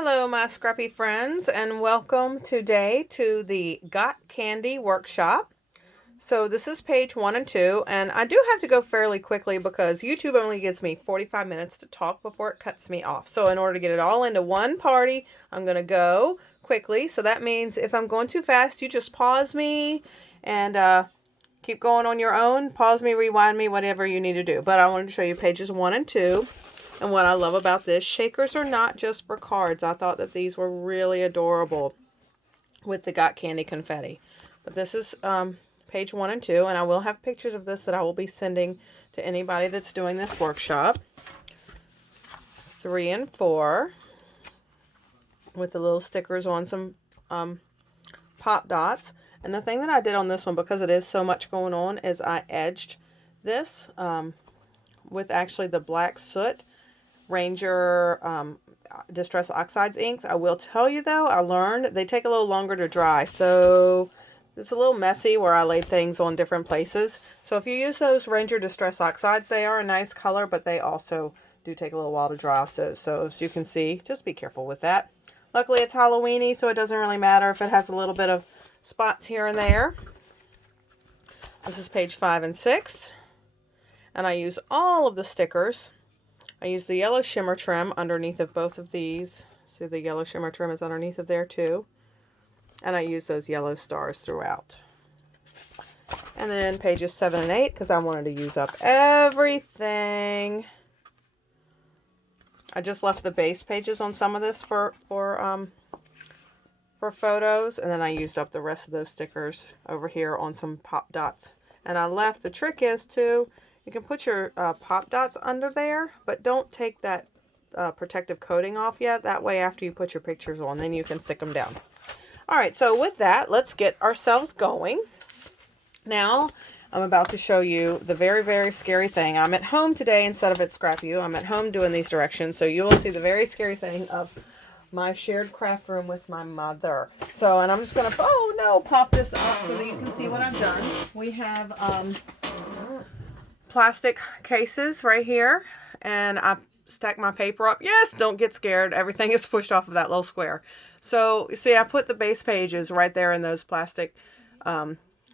Hello, my scrappy friends, and welcome today to the Got Candy workshop. So this is page 1 and 2, and I do have to go fairly quickly because YouTube only gives me 45 minutes to talk before it cuts me off. So in order to get it all into one party, I'm going to go quickly. So that means if I'm going too fast, you just pause me and keep going on your own. Pause me, rewind me, whatever you need to do. But I wanted to show you pages 1 and 2. And what I love about this, shakers are not just for cards. I thought that these were really adorable with the Got Candy confetti. But this is page 1 and 2, and I will have pictures of this that I will be sending to anybody that's doing this workshop. 3 and 4 with the little stickers on some pop dots. And the thing that I did on this one, because it is so much going on, is I edged this with actually the black soot Ranger Distress Oxides inks. I will tell you though, I learned they take a little longer to dry, so it's a little messy where I laid things on different places. So if you use those Ranger Distress Oxides, they are a nice color, but they also do take a little while to dry. So as you can see, just be careful with that. Luckily it's Halloweeny, so it doesn't really matter if it has a little bit of spots here and there. This is page 5 and 6, and I use all of the stickers. I use the yellow shimmer trim underneath of both of these. See, the yellow shimmer trim is underneath of there too. And I use those yellow stars throughout. And then pages 7 and 8, because I wanted to use up everything. I just left the base pages on some of this for photos, and then I used up the rest of those stickers over here on some pop dots. And I left, the trick is to, you can put your pop dots under there, but don't take that protective coating off yet. That way after you put your pictures on, then you can stick them down. Alright, so with that, let's get ourselves going. Now, I'm about to show you the very, very scary thing. I'm at home today instead of at Scrap U. I'm at home doing these directions, so you will see the very scary thing of my shared craft room with my mother. So, and I'm just going to, oh no, pop this up so that you can see what I've done. We have plastic cases right here, and I stack my paper up. Yes, don't get scared. Everything is pushed off of that little square. So, you see, I put the base pages right there in those plastic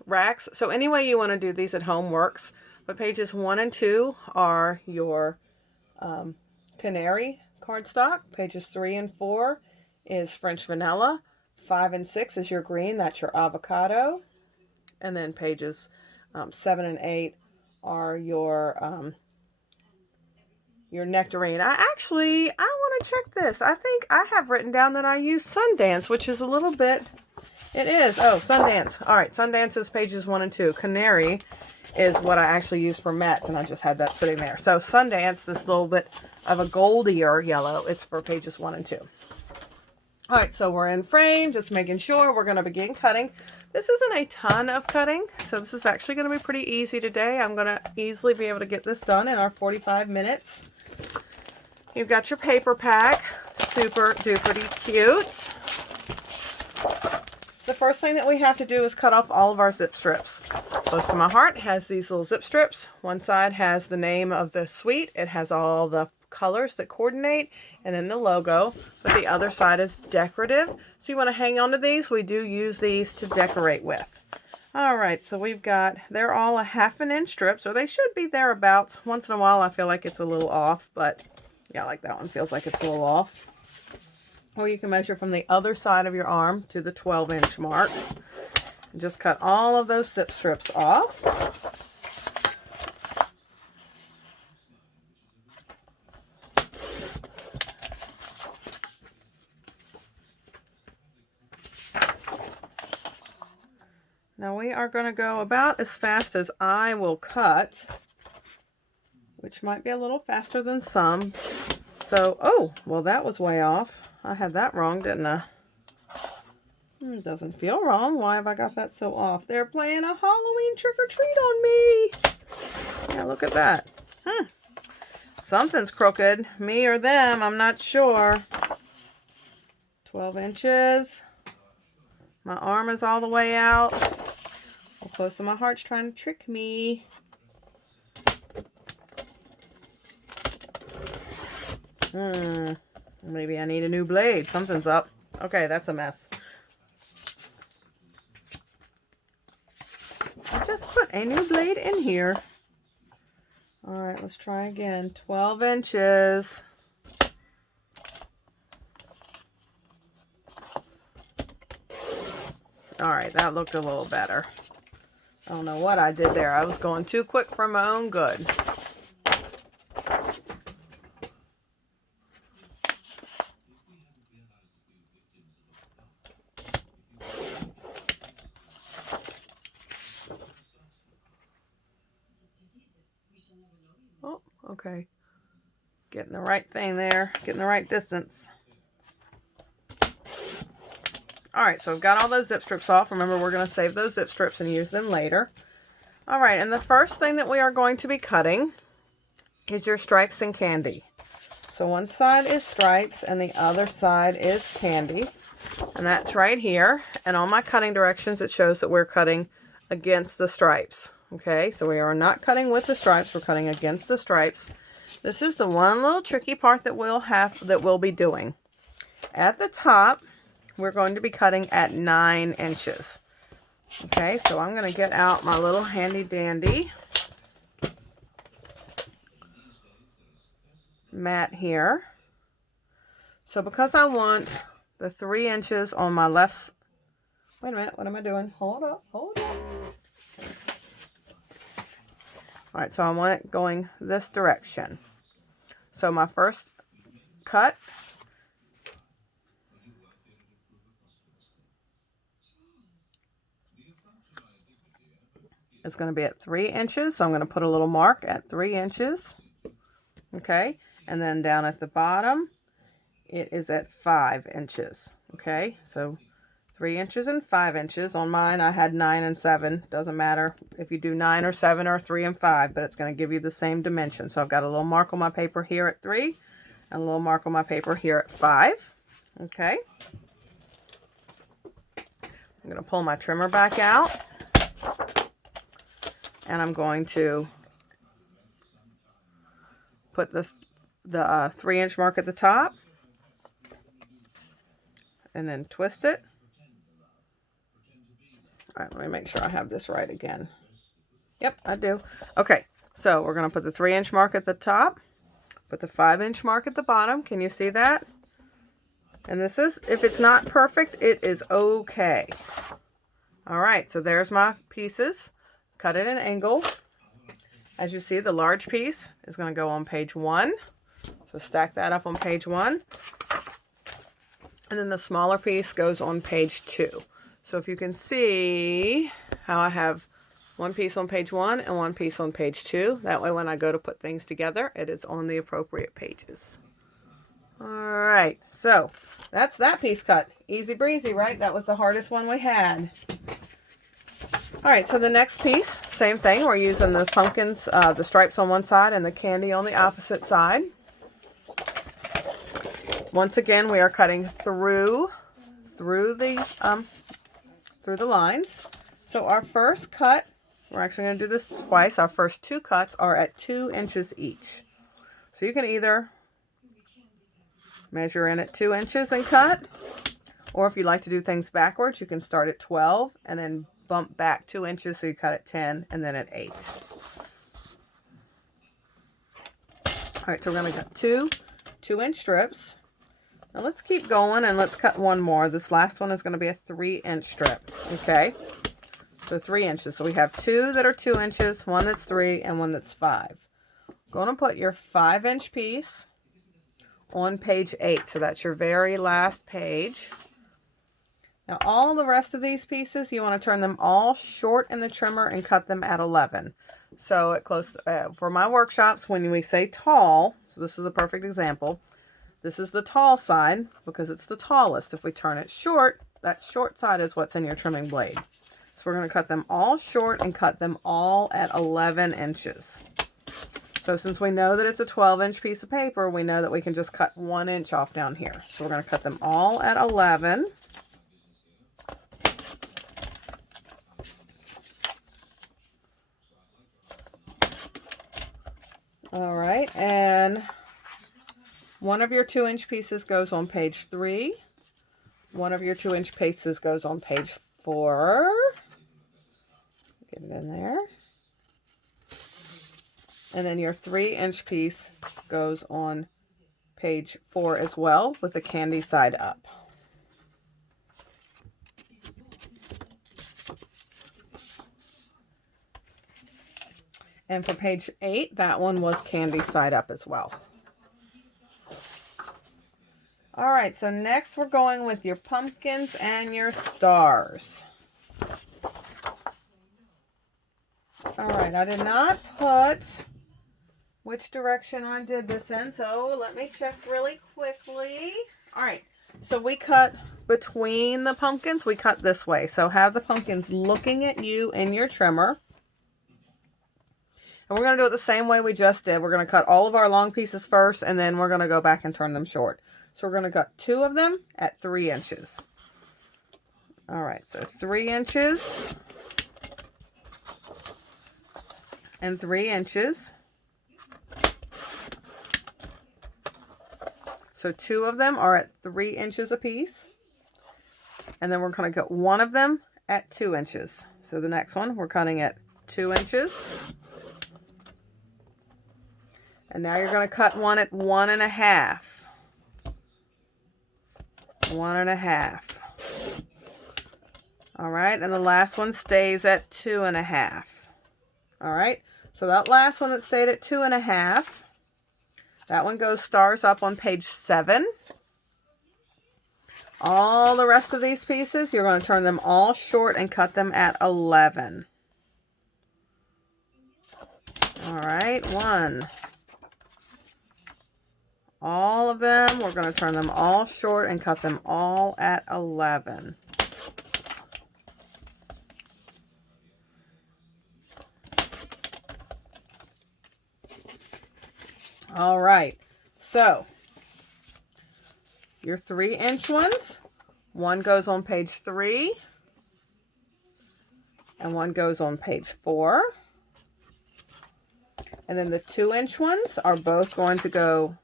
racks. So, any way you want to do these at home works. But pages 1 and 2 are your canary cardstock. Pages 3 and 4 is French vanilla. 5 and 6 is your green. That's your avocado. And then pages 7 and 8 are your nectarine. I want to check this. I think I have written down that I use Sundance, which is a little bit, it is. Oh, Sundance. All right, Sundance is pages 1 and 2. Canary is what I actually use for Mets, and I just had that sitting there. So Sundance, this little bit of a goldier yellow, is for pages 1 and 2. All right, so we're in frame, just making sure we're going to begin cutting. This isn't a ton of cutting, so this is actually going to be pretty easy today. I'm going to easily be able to get this done in our 45 minutes. You've got your paper pack, super duper cute. The first thing that we have to do is cut off all of our zip strips. Close to My Heart has these little zip strips. One side has the name of the suite. It has all the colors that coordinate, and then the logo, but the other side is decorative. So you want to hang on to these. We do use these to decorate with. All right, so we've got, they're all a 1/2 inch strips, or they should be thereabouts. Once in a while I feel like it's a little off, but yeah, like that one feels like it's a little off. Or you can measure from the other side of your arm to the 12-inch mark. Just cut all of those zip strips off. Now we are going to go about as fast as I will cut, which might be a little faster than some. So, oh, well that was way off. I had that wrong, didn't I? It doesn't feel wrong. Why have I got that so off? They're playing a Halloween trick-or-treat on me. Yeah, look at that. Something's crooked. Me or them, I'm not sure. 12 inches. My arm is all the way out. Close to My Heart's trying to trick me. Maybe I need a new blade. Something's up. Okay, that's a mess. I just put a new blade in here. All right, let's try again. 12 inches. All right, that looked a little better. I don't know what I did there. I was going too quick for my own good. Oh, okay. Getting the right thing there. Getting the right distance. Alright, so I've got all those zip strips off. Remember, we're going to save those zip strips and use them later. Alright, and the first thing that we are going to be cutting is your stripes and candy. So one side is stripes and the other side is candy. And that's right here. And on my cutting directions, it shows that we're cutting against the stripes. Okay, so we are not cutting with the stripes, we're cutting against the stripes. This is the one little tricky part that we'll be doing. At the top, we're going to be cutting at 9 inches. Okay, so I'm going to get out my little handy dandy mat here. So because I want the 3 inches on my left, wait a minute, what am I doing? Hold up, hold up. All right, so I want it going this direction. So my first cut is going to be at 3 inches. So I'm going to put a little mark at 3 inches. Okay, and then down at the bottom, it is at 5 inches. Okay, so 3 inches and 5 inches. On mine, I had 9 and 7. Doesn't matter if you do 9 or 7 or 3 and 5, but it's going to give you the same dimension. So I've got a little mark on my paper here at 3 and a little mark on my paper here at 5. Okay. I'm going to pull my trimmer back out. And I'm going to put the 3-inch mark at the top. And then twist it. All right, let me make sure I have this right again. Yep, I do. Okay, so we're going to put the 3-inch mark at the top. Put the 5-inch mark at the bottom. Can you see that? And this is, if it's not perfect, it is okay. All right, so there's my pieces. Cut at an angle. As you see, the large piece is going to go on page 1. So stack that up on page 1. And then the smaller piece goes on page 2. So if you can see how I have one piece on page 1 and one piece on page 2. That way when I go to put things together, it is on the appropriate pages. All right, so that's that piece cut. Easy breezy, right? That was the hardest one we had. All right, so the next piece, same thing. We're using the pumpkins, the stripes on one side and the candy on the opposite side. Once again, we are cutting through the lines. So our first cut, we're actually going to do this twice. Our first 2 cuts are at 2 inches each. So you can either measure in at 2 inches and cut, or if you like to do things backwards, you can start at 12 and then bump back 2 inches, so you cut at 10 and then at 8. All right, so we're going to cut 2-inch strips. Now let's keep going and let's cut one more. This last one is going to be a 3-inch strip. Okay, so 3 inches. So we have 2 that are 2 inches, one that's 3, and one that's 5. Going to put your 5-inch piece on page 8. So that's your very last page. Now all the rest of these pieces, you want to turn them all short in the trimmer and cut them at 11. So at close, for my workshops, when we say tall, so this is a perfect example. This is the tall side because it's the tallest. If we turn it short, that short side is what's in your trimming blade. So we're going to cut them all short and cut them all at 11 inches. So since we know that it's a 12-inch piece of paper, we know that we can just cut 1 inch off down here. So we're going to cut them all at 11. All right, and One of your 2-inch pieces goes on page 3. One of your 2-inch pieces goes on page 4. Get it in there. And then your 3-inch piece goes on page 4 as well, with the candy side up. And for page 8, that one was candy side up as well. All right, so next we're going with your pumpkins and your stars. All right, I did not put which direction I did this in, so let me check really quickly. All right, so we cut between the pumpkins. We cut this way, so have the pumpkins looking at you in your trimmer. And we're going to do it the same way we just did. We're going to cut all of our long pieces first, and then we're going to go back and turn them short. So we're going to cut 2 of them at 3 inches. All right, so 3 inches and 3 inches. So 2 of them are at 3 inches apiece. And then we're going to cut 1 of them at 2 inches. So the next one, we're cutting at 2 inches. And now you're going to cut one at 1.5. 1.5. All right, and the last one stays at 2.5. All right, so that last one that stayed at 2.5, that one goes stars up on page 7. All the rest of these pieces, you're going to turn them all short and cut them at 11. All right, 1. All of them, we're going to turn them all short and cut them all at 11. All right, so your 3-inch ones, one goes on page 3 and one goes on page 4. And then the 2-inch ones are both going to go,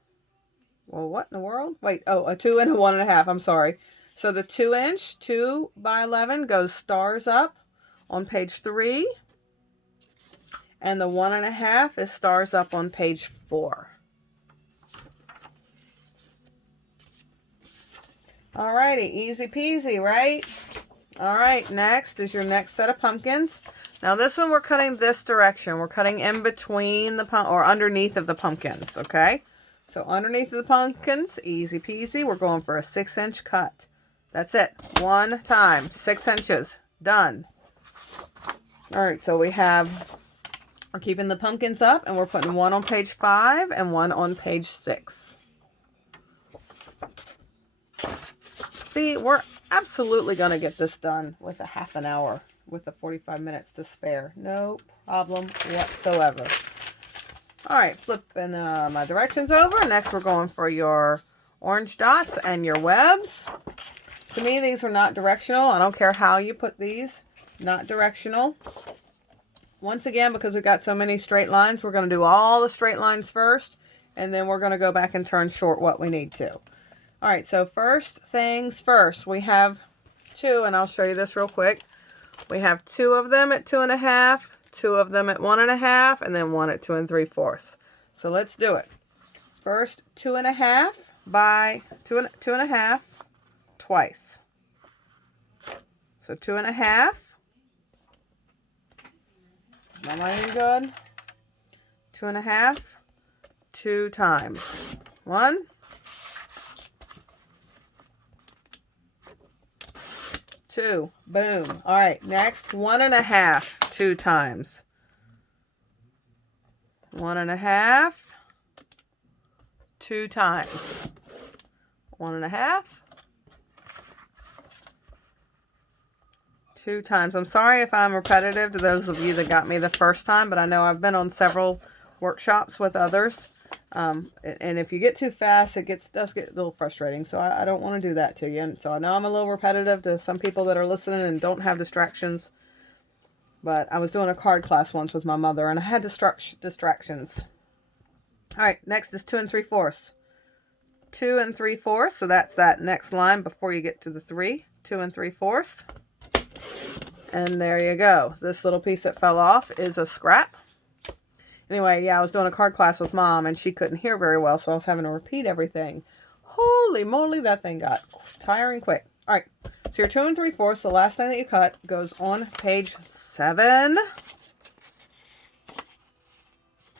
well, what in the world? Wait, oh, a 2 and a 1.5. I'm sorry. So the 2-inch, 2 by 11 goes stars up on page 3. And the 1.5 is stars up on page 4. Alrighty, easy peasy, right? All right, next is your next set of pumpkins. Now this one we're cutting this direction. We're cutting in between the or underneath of the pumpkins, okay? So underneath of the pumpkins, easy peasy. We're going for a 6-inch cut. That's it. One time, 6 inches, done. All right, so we're keeping the pumpkins up, and we're putting one on page 5 and one on page 6. See, we're absolutely going to get this done with a half an hour with the 45 minutes to spare. No problem whatsoever. All right, flipping my directions over. Next, we're going for your orange dots and your webs. To me, these are not directional. I don't care how you put these. Not directional. Once again, because we've got so many straight lines, we're going to do all the straight lines first, and then we're going to go back and turn short what we need to. All right, so first things first, we have 2, and I'll show you this real quick. We have 2 of them at 2.5, 2 of them at 1.5, and then 1 at 2 3/4. So let's do it. First, 2.5 by 2.5 twice. So 2.5. Is my lighting good? 2.5, 2 times. 1. 2. Boom. All right, next 1.5, 2 times. 1.5, 2 times. 1.5, 2 times. I'm sorry if I'm repetitive to those of you that got me the first time, but I know I've been on several workshops with others. And if you get too fast, it does get a little frustrating. So I don't want to do that to you. And so I know I'm a little repetitive to some people that are listening and don't have distractions. But I was doing a card class once with my mother, and I had distractions. All right, next is 2 3/4. 2 3/4. So that's that next line before you get to the 3. 2 3/4. And there you go. This little piece that fell off is a scrap. Anyway, yeah, I was doing a card class with Mom, and she couldn't hear very well, so I was having to repeat everything. Holy moly, that thing got tiring quick. All right, so your 2 3/4, the last thing that you cut, goes on page 7.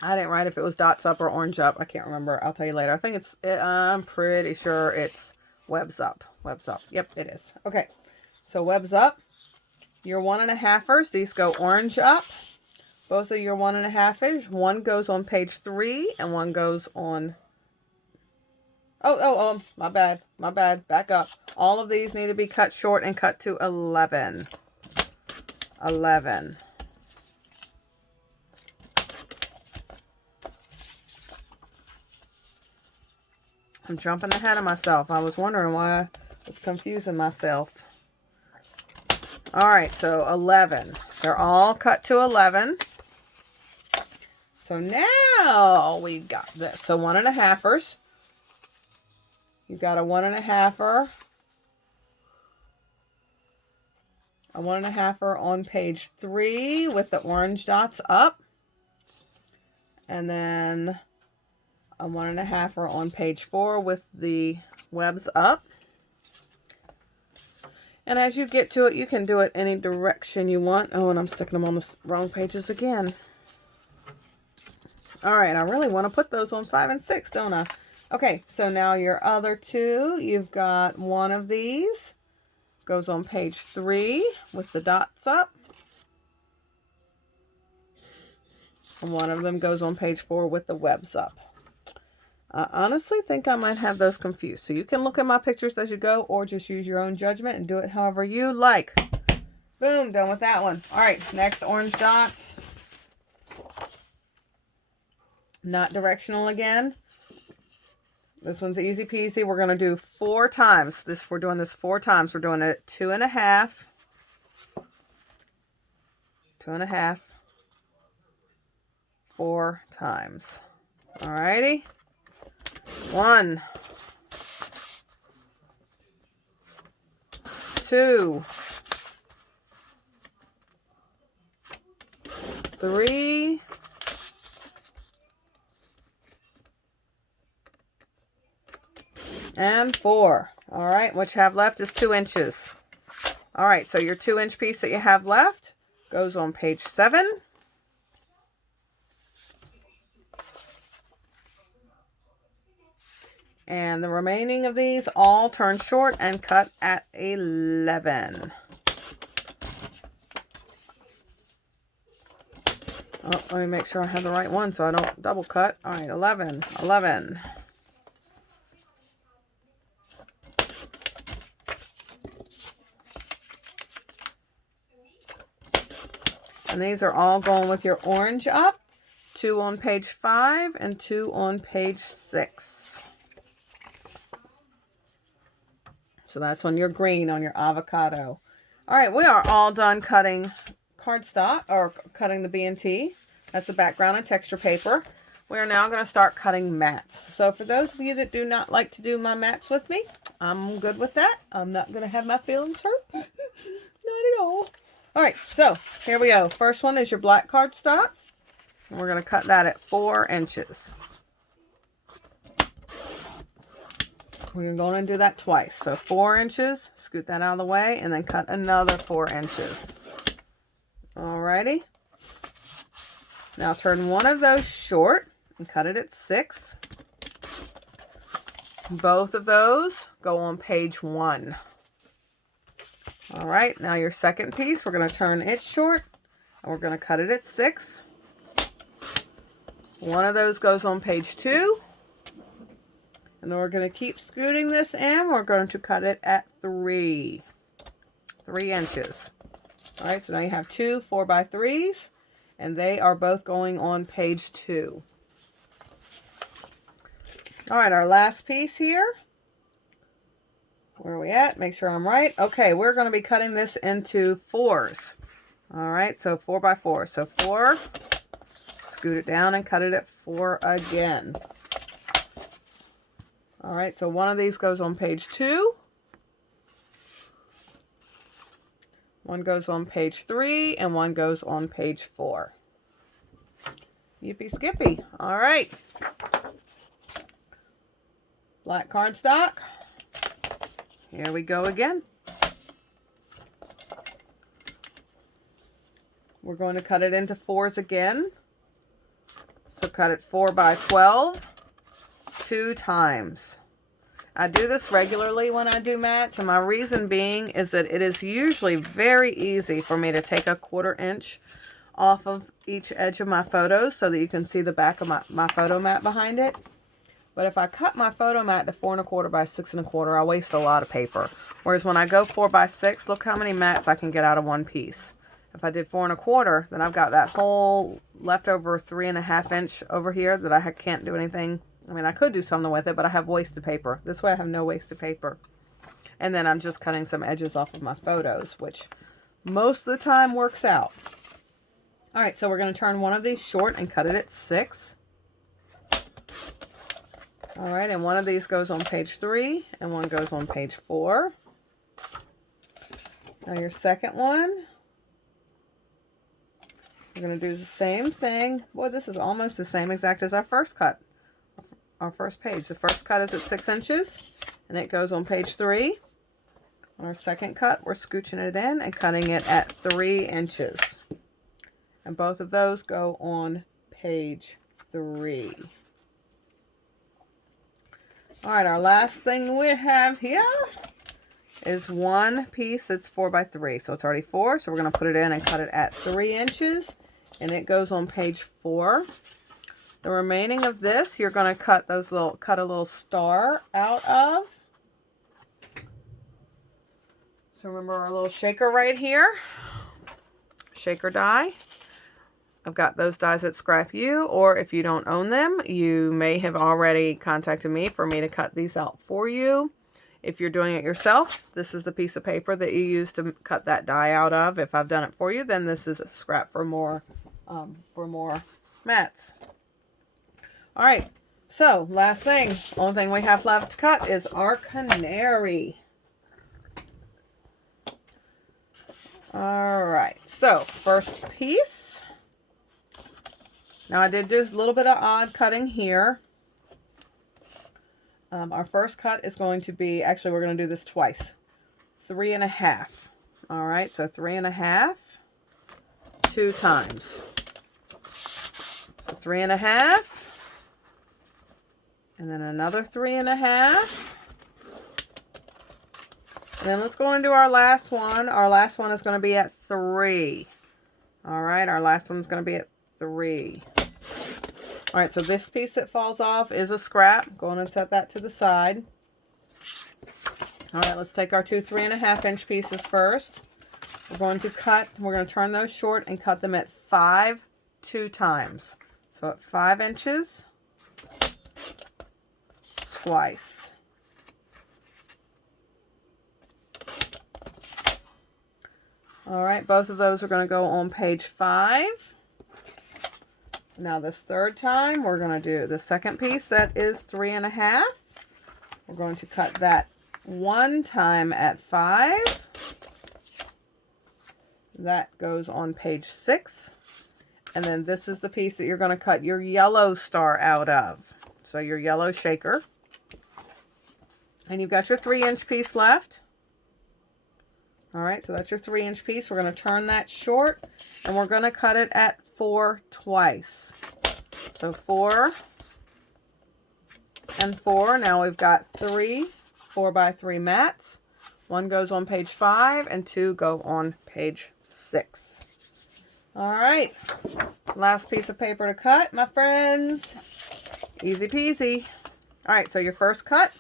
I didn't write if it was dots up or orange up. I can't remember. I'll tell you later. I think I'm pretty sure it's webs up. Webs up. Yep, it is. Okay, so webs up. Your 1 1/2ers, these go orange up. Both of your 1 1/2ers, one goes on page 3 and one goes on... Oh, my bad. Back up. All of these need to be cut short and cut to 11. 11. I'm jumping ahead of myself. I was wondering why I was confusing myself. All right, so 11. They're all cut to 11. So now we've got this. So 1 1/2ers. You've got a 1 1/2er. A 1 1/2er on page 3 with the orange dots up. And then a 1 1/2er on page 4 with the webs up. And as you get to it, you can do it any direction you want. Oh, and I'm sticking them on the wrong pages again. All right, I really want to put those on 5 and 6, don't I? Okay, so now your other two, you've got one of these. Goes on page 3 with the dots up. And one of them goes on page 4 with the webs up. I honestly think I might have those confused. So you can look at my pictures as you go or just use your own judgment and do it however you like. Boom, done with that one. All right, next orange dots. Not directional again. This one's easy peasy. We're going to do 4 times. We're doing this 4 times. We're doing it 2 1/2. 2 1/2. 4 times. All righty. 1, 2, 3, and 4. All right, what you have left is 2 inches. All right, so your 2-inch piece that you have left goes on page 7. And the remaining of these all turn short and cut at 11. Oh, let me make sure I have the right one so I don't double cut. All right, 11. 11. And these are all going with your orange up. 2 on page 5 and 2 on page 6. So that's on your green, on your avocado. All right, we are all done cutting cardstock, or cutting the B&T. That's the background and texture paper. We are now going to start cutting mats. So for those of you that do not like to do my mats with me, I'm good with that. I'm not going to have my feelings hurt. Not at all. All right, so here we go. First one is your black cardstock. We're going to cut that at 4 inches. We're going to do that twice. So 4 inches, scoot that out of the way, and then cut another 4 inches. Alrighty. Now turn one of those short and cut it at 6. Both of those go on page 1. All right, now your second piece, we're going to turn it short and we're going to cut it at 6. One of those goes on page 2. And then we're going to keep scooting this in. We're going to cut it at 3 inches. All right, so now you have 2 4x3s, and they are both going on page 2. All right, our last piece here. Where are we at? Make sure I'm right. Okay, we're going to be cutting this into 4s. All right, so 4x4. So 4, scoot it down and cut it at 4 again. All right, so one of these goes on page 2. One goes on page 3, and one goes on page 4. Yippee skippy. All right. Black cardstock. Here we go again. We're going to cut it into 4s again. So cut it 4 by 12 2 times. I do this regularly when I do mats, and my reason being is that it is usually very easy for me to take a 1/4 inch off of each edge of my photos so that you can see the back of my photo mat behind it. But if I cut my photo mat to 4 1/4 by 6 1/4, I waste a lot of paper. Whereas when I go 4 by 6, look how many mats I can get out of one piece. If I did 4 1/4, then I've got that whole leftover 3 1/2 inch over here that I can't do anything. I mean, I could do something with it, but I have wasted paper. This way I have no wasted paper. And then I'm just cutting some edges off of my photos, which most of the time works out. All right, so we're going to turn one of these short and cut it at 6. All right, and one of these goes on page 3 and one goes on page 4. Now your second one, we're going to do the same thing. Boy, this is almost the same exact as our first cut. Our first page. The first cut is at 6 inches and it goes on page 3. On our second cut, we're scooching it in and cutting it at 3 inches. And both of those go on page 3. All right, our last thing we have here is one piece that's 4 by 3. So it's already 4, so we're going to put it in and cut it at 3 inches. And it goes on page 4. The remaining of this, you're going to cut a little star out of. So remember our little shaker right here, shaker die. I've got those dies at Scrap U, or if you don't own them, you may have already contacted me for me to cut these out for you. If you're doing it yourself, this is the piece of paper that you use to cut that die out of. If I've done it for you, then this is a scrap for more mats. All right, so last thing, only thing we have left to cut is our canary. All right, so first piece. Now I did do a little bit of odd cutting here. Our first cut is going to be, actually we're going to do this twice. 3 1/2. All right, so 3 1/2, 2 times. So 3 1/2. And then another 3 1/2. And then let's go into our last one. Our last one is going to be at 3. All right, our last one's going to be at 3. All right, so this piece that falls off is a scrap. Go on and set that to the side. All right, let's take our 2 3 1/2 inch pieces first. We're going to turn those short and cut them at 5 2 times. So at 5 inches, twice. All right, both of those are going to go on page 5. Now this third time, we're going to do the second piece that is 3 1/2. We're going to cut that one time at 5. That goes on page 6. And then this is the piece that you're going to cut your yellow star out of. So your yellow shaker. And you've got your 3 inch piece left. All right, so that's your 3 inch piece. We're going to turn that short and we're going to cut it at 4 twice. So 4 and 4. Now we've got 3 4 by 3 mats. One goes on page 5 and 2 go on page 6. All right, last piece of paper to cut, my friends. Easy peasy. All right, so your first cut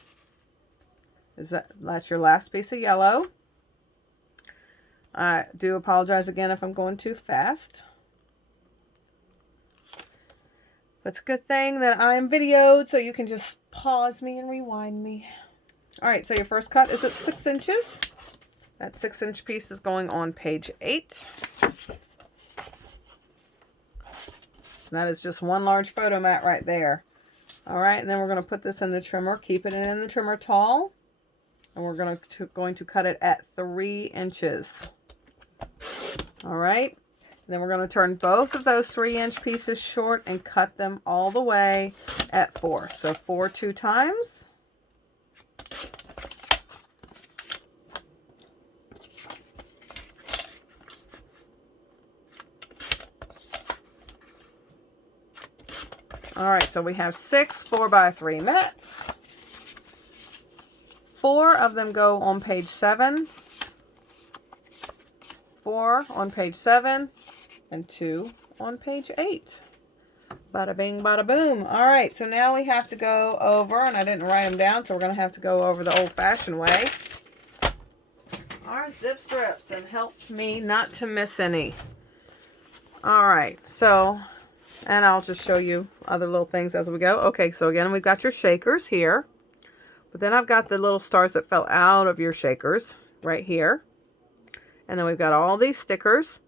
is that's your last piece of yellow. I do apologize again if I'm going too fast. It's a good thing that I'm videoed, so you can just pause me and rewind me. All right, so your first cut is at 6 inches. That 6 inch piece is going on page 8. That is just one large photo mat right there. All right, and then we're going to put this in the trimmer, keep it in the trimmer tall, and we're going to cut it at 3 inches. All right, and then we're going to turn both of those 3-inch pieces short and cut them all the way at 4. So 4 2 times. All right, so we have 6 4x3 mitts. 4 of them go on page 7. 4 on page 7 and 2 on page 8. Bada bing, bada boom. All right, so now we have to go over, and I didn't write them down, so we're going to have to go over the old-fashioned way. Our zip strips, and help me not to miss any. All right, so, and I'll just show you other little things as we go. Okay, so again, we've got your shakers here, but then I've got the little stars that fell out of your shakers right here. And then we've got all these stickers.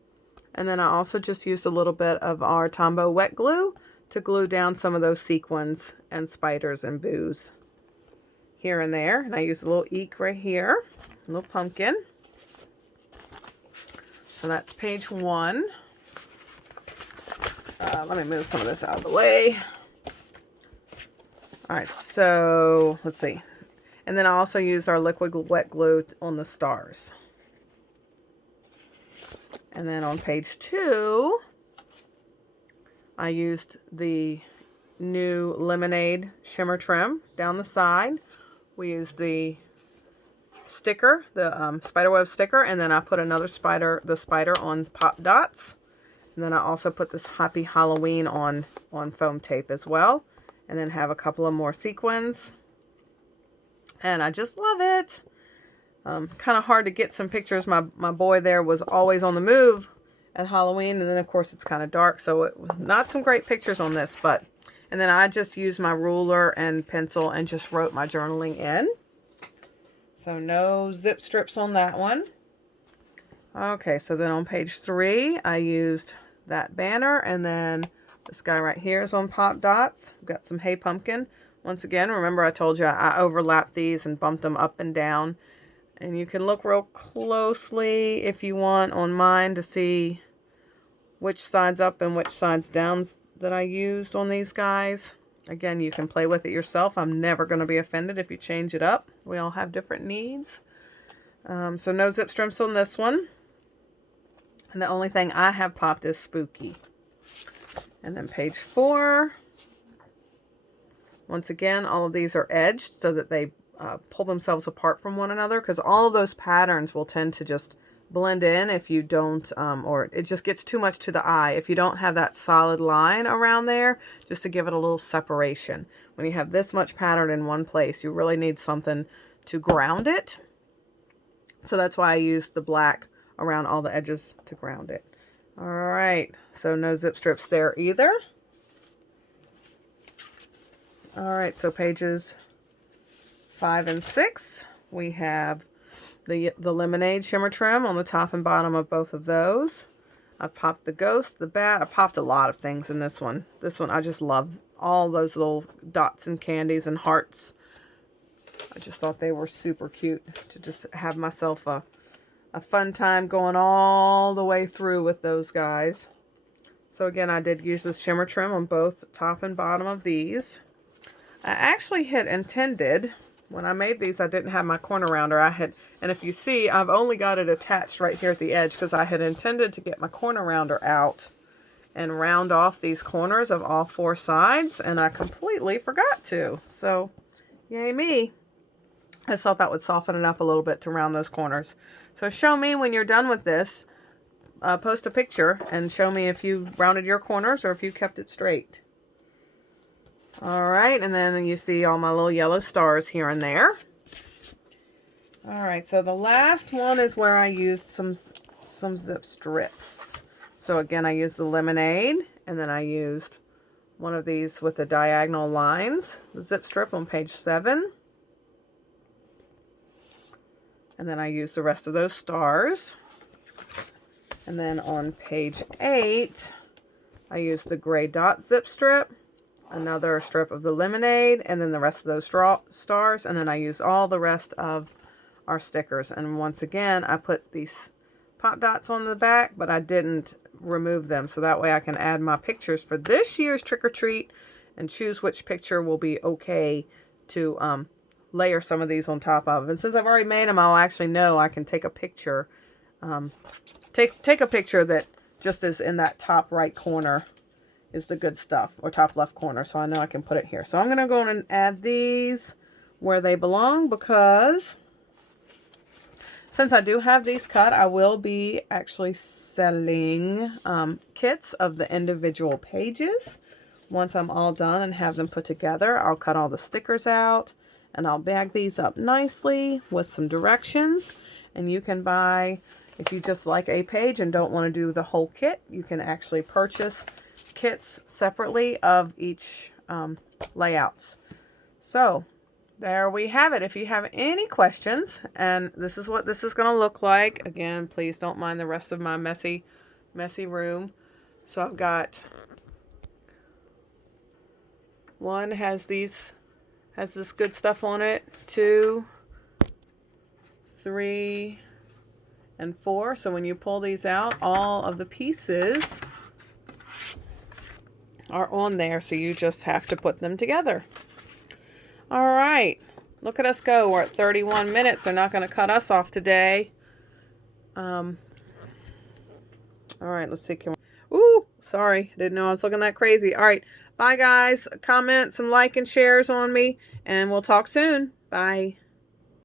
And then I also just used a little bit of our Tombow wet glue to glue down some of those sequins and spiders and boos here and there. And I used a little eek right here, a little pumpkin. So that's page 1. Let me move some of this out of the way. All right, so let's see. And then I also used our liquid wet glue on the stars. And then on page 2, I used the new Lemonade shimmer trim down the side. We used the sticker, the spiderweb sticker, and then I put another spider on pop dots. And then I also put this Happy Halloween on foam tape as well. And then have a couple of more sequins. And I just love it. Kind of hard to get some pictures. My boy there was always on the move at Halloween, and then of course it's kind of dark, so it was not some great pictures on this, but, and then I just used my ruler and pencil and just wrote my journaling in. So no zip strips on that one. Okay, so then on page 3, I used that banner, and then this guy right here is on pop dots. We've got some Hey Pumpkin. Once again, remember I told you I overlapped these and bumped them up and down. And you can look real closely if you want on mine to see which side's up and which side's down that I used on these guys. Again, you can play with it yourself. I'm never going to be offended if you change it up. We all have different needs. So no zip strips on this one. And the only thing I have popped is Spooky. And then page 4. Once again, all of these are edged so that they pull themselves apart from one another, because all of those patterns will tend to just blend in if you don't, or it just gets too much to the eye if you don't have that solid line around there, just to give it a little separation. When you have this much pattern in one place, you really need something to ground it. So that's why I used the black around all the edges to ground it. All right, so no zip strips there either. All right, so pages 5 and 6, we have the Lemonade shimmer trim on the top and bottom of both of those. I popped the ghost, the bat. I popped a lot of things in this one. This one, I just love all those little dots and candies and hearts. I just thought they were super cute to just have myself a fun time going all the way through with those guys. So again, I did use this shimmer trim on both top and bottom of these. I actually had intended, when I made these, I didn't have my corner rounder. And if you see, I've only got it attached right here at the edge because I had intended to get my corner rounder out and round off these corners of all 4 sides, and I completely forgot to. So, yay me. I just thought that would soften it up a little bit to round those corners. So show me when you're done with this. Post a picture and show me if you rounded your corners or if you kept it straight. All right, and then you see all my little yellow stars here and there. All right, so the last one is where I used some zip strips. So again, I used the Lemonade, and then I used one of these with the diagonal lines, the zip strip on page 7. And then I used the rest of those stars. And then on page 8, I used the gray dot zip strip. another strip of the lemonade, and then the rest of those stars, and then I use all the rest of our stickers. And once again, I put these pop dots on the back, but I didn't remove them, so that way I can add my pictures for this year's trick or treat and choose which picture will be okay to layer some of these on top of. And since I've already made them, I'll actually know I can take a picture, take a picture that just is in that top right corner is the good stuff, or top left corner, so I know I can put it here. So I'm going to go in and add these where they belong, because since I do have these cut, I will be actually selling kits of the individual pages. Once I'm all done and have them put together, I'll cut all the stickers out and I'll bag these up nicely with some directions. And you can buy, if you just like a page and don't want to do the whole kit, you can actually purchase kits separately of each layouts. So there we have it. If you have any questions, and this is what this is going to look like. Again, please don't mind the rest of my messy room. So I've got one has this good stuff on it, 2, 3, and 4. So when you pull these out, all of the pieces are on there, so you just have to put them together. All right, look at us go. We're at 31 minutes. They're not going to cut us off today. All right, let's see. Ooh, sorry, didn't know I was looking that crazy. All right, bye guys. Comment some like and shares on me, and we'll talk soon. Bye.